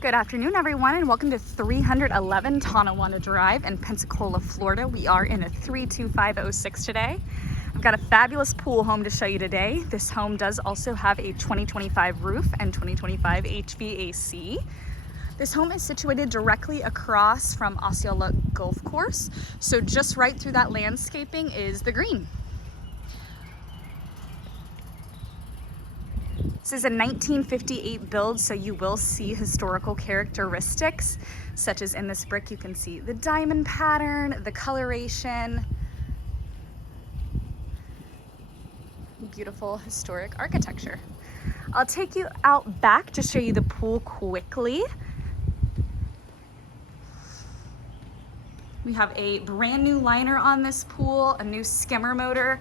Good afternoon, everyone, and welcome to 311 Tonawanda Drive in Pensacola, Florida. We are in a 32506 today. I've got a fabulous pool home to show you today. This home does also have a 2025 roof and 2025 HVAC. This home is situated directly across from Osceola Golf Course, so just right through that landscaping is the green. This is a 1958 build, so you will see historical characteristics, such as in this brick, you can see the diamond pattern, the coloration, beautiful historic architecture. I'll take you out back to show you the pool quickly. We have a brand new liner on this pool, a new skimmer motor,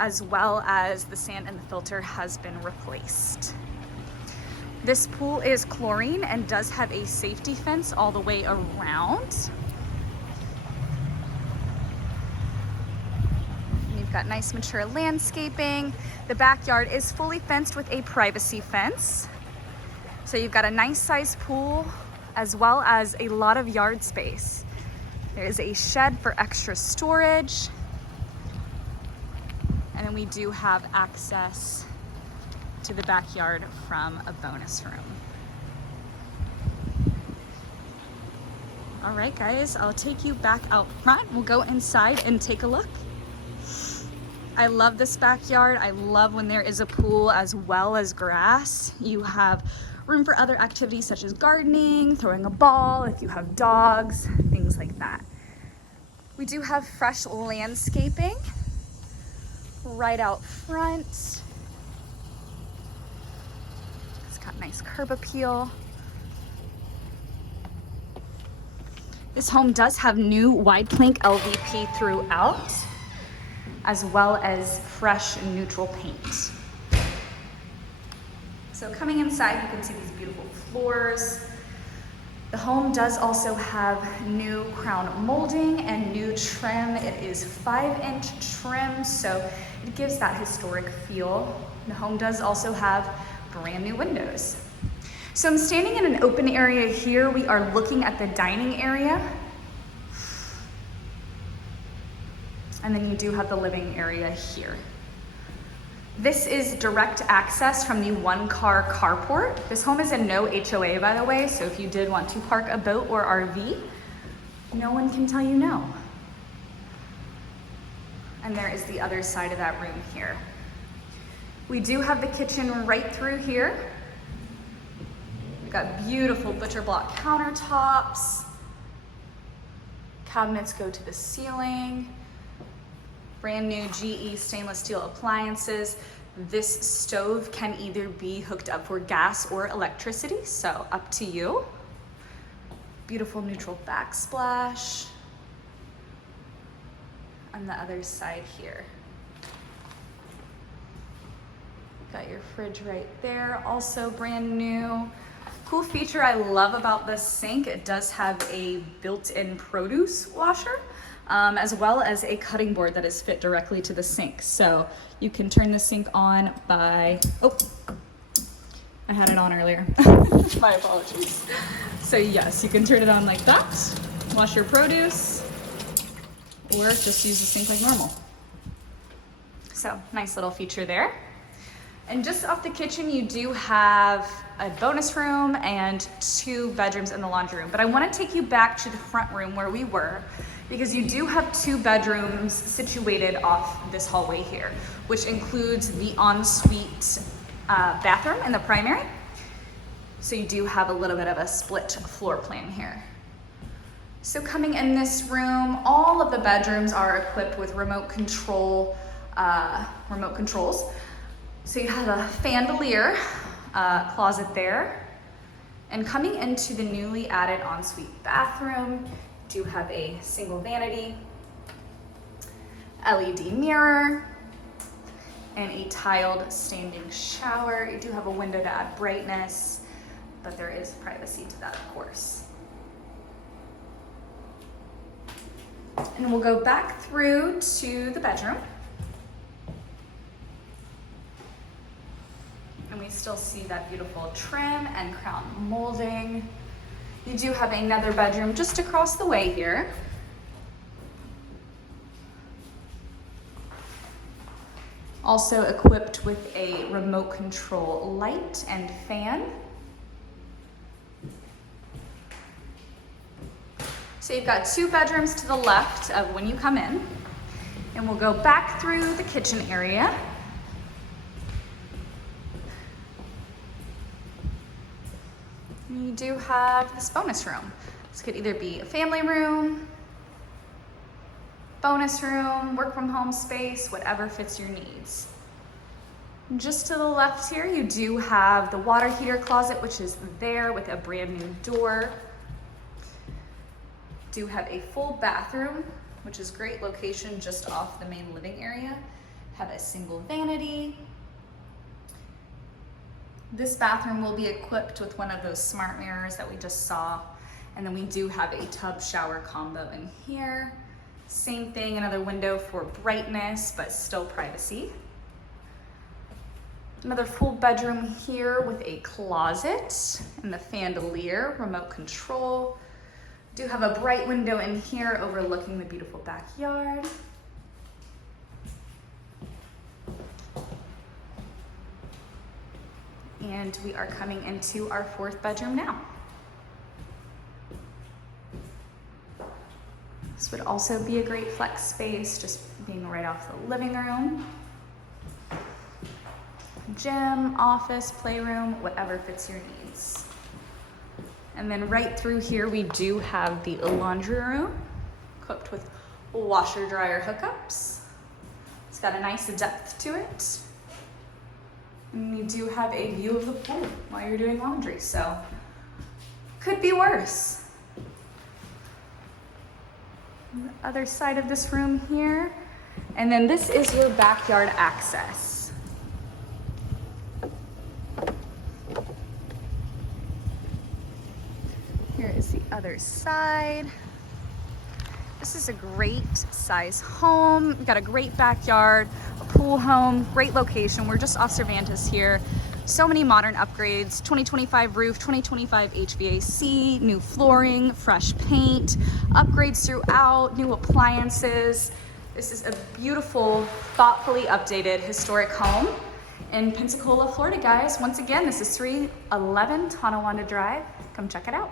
as well as the sand and the filter has been replaced. This pool is chlorine and does have a safety fence all the way around. You've got nice mature landscaping. The backyard is fully fenced with a privacy fence. So you've got a nice sized pool as well as a lot of yard space. There is a shed for extra storage. And then we do have access to the backyard from a bonus room. All right, guys, I'll take you back out front. We'll go inside and take a look. I love this backyard. I love when there is a pool as well as grass. You have room for other activities such as gardening, throwing a ball, if you have dogs, things like that. We do have fresh landscaping right out front. It's got nice curb appeal. This home does have new wide plank LVP throughout, as well as fresh neutral paint. So coming inside, you can see these beautiful floors. The home does also have new crown molding and new trim. It is 5-inch trim, so it gives that historic feel. The home does also have brand new windows. So I'm standing in an open area here. We are looking at the dining area. And then you do have the living area here. This is direct access from the one-car carport. This home is in no HOA, by the way, so if you did want to park a boat or RV, no one can tell you no. And there is the other side of that room here. We do have the kitchen right through here. We've got beautiful butcher block countertops. Cabinets go to the ceiling. Brand new GE stainless steel appliances. This stove can either be hooked up for gas or electricity, so up to you. Beautiful neutral backsplash. On the other side here. Got your fridge right there, also brand new. Cool feature I love about this sink, it does have a built-in produce washer. As well as a cutting board that is fit directly to the sink. So you can turn the sink on by, oh, I had it on earlier. My apologies. So yes, you can turn it on like that, wash your produce, or just use the sink like normal. So nice little feature there. And just off the kitchen, you do have a bonus room and 2 bedrooms in the laundry room. But I want to take you back to the front room where we were, because you do have 2 bedrooms situated off this hallway here, which includes the ensuite bathroom in the primary. So you do have a little bit of a split floor plan here. So coming in this room, all of the bedrooms are equipped with remote controls. So you have a chandelier closet there. And coming into the newly added ensuite bathroom, you do have a single vanity, LED mirror, and a tiled standing shower. You do have a window to add brightness, but there is privacy to that, of course. And we'll go back through to the bedroom. And we still see that beautiful trim and crown molding. You do have another bedroom just across the way here. Also equipped with a remote control light and fan. So you've got 2 bedrooms to the left of when you come in. And we'll go back through the kitchen area. You do have this bonus room. This could either be a family room, bonus room, work from home space, whatever fits your needs. Just to the left here, you do have the water heater closet, which is there with a brand new door. Do have a full bathroom, which is great location just off the main living area. Have a single vanity. This bathroom will be equipped with one of those smart mirrors that we just saw. And then we do have a tub shower combo in here. Same thing, another window for brightness, but still privacy. Another full bedroom here with a closet and the chandelier, remote control. Do have a bright window in here overlooking the beautiful backyard. And we are coming into our 4th bedroom now. This would also be a great flex space, just being right off the living room. Gym, office, playroom, whatever fits your needs. And then right through here, we do have the laundry room, equipped with washer dryer hookups. It's got a nice depth to it. And you do have a view of the pool while you're doing laundry, so could be worse. On the other side of this room here. And then this is your backyard access. Here is the other side. This is a great size home. We've got a great backyard, a pool home, great location. We're just off Cervantes here. So many modern upgrades, 2025 roof, 2025 HVAC, new flooring, fresh paint, upgrades throughout, new appliances. This is a beautiful, thoughtfully updated historic home in Pensacola, Florida, guys. Once again, this is 311 Tonawanda Drive. Come check it out.